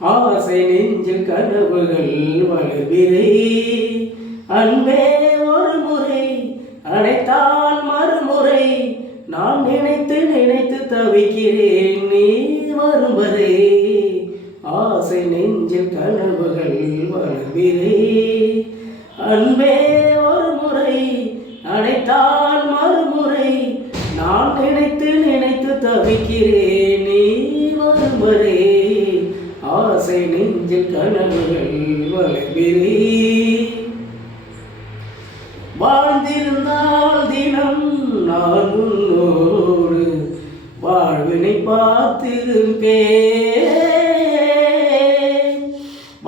ஆசை நெஞ்சில் கனவுகள் வளர்கிறே அன்பே ஒரு முறை அனைத்தான் மறுமுறை நான் நினைத்து நினைத்து தவிக்கிறேன் நீ வரும் வரை ஆசை நெஞ்சில் கனவுகள் வளர்கிறே அன்பே ஒரு முறை அனைத்தான் மறுமுறை நான் நினைத்து நினைத்து தவிக்கிறேன் நீ வரும் வரை ஆசை நெஞ்சில் கனவுகள் வளர்கிறே வாழ்ந்திருந்தால் தினம் நான் உன்னோடு வாழ்வினை பார்த்திருப்பேன்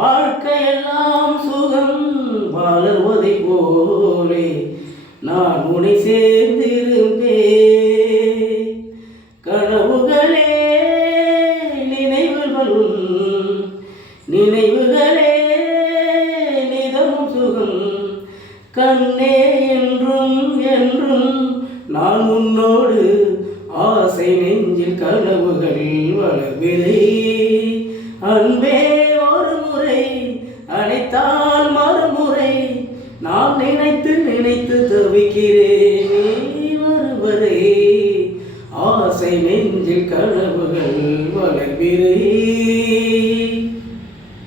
வாழ்க்கையெல்லாம் சுகம் வாழ்வதை போலே நான் உன்னை சேர்ந்திருப்பேன் கனவுகளே நினைவுகளே நிதமும் சுகம் கண்ணே என்றும் என்றும் நான் உன்னோடு ஆசை நெஞ்சில் கனவுகள் வளர்கிறே அன்பே ஒரு முறை அனைத்தால் மறுமுறை நான் நினைத்து நினைத்து தவிக்கிறேன் நீ வருவரே ஆசை நெஞ்சில் கனவுகள் வளர்கிறே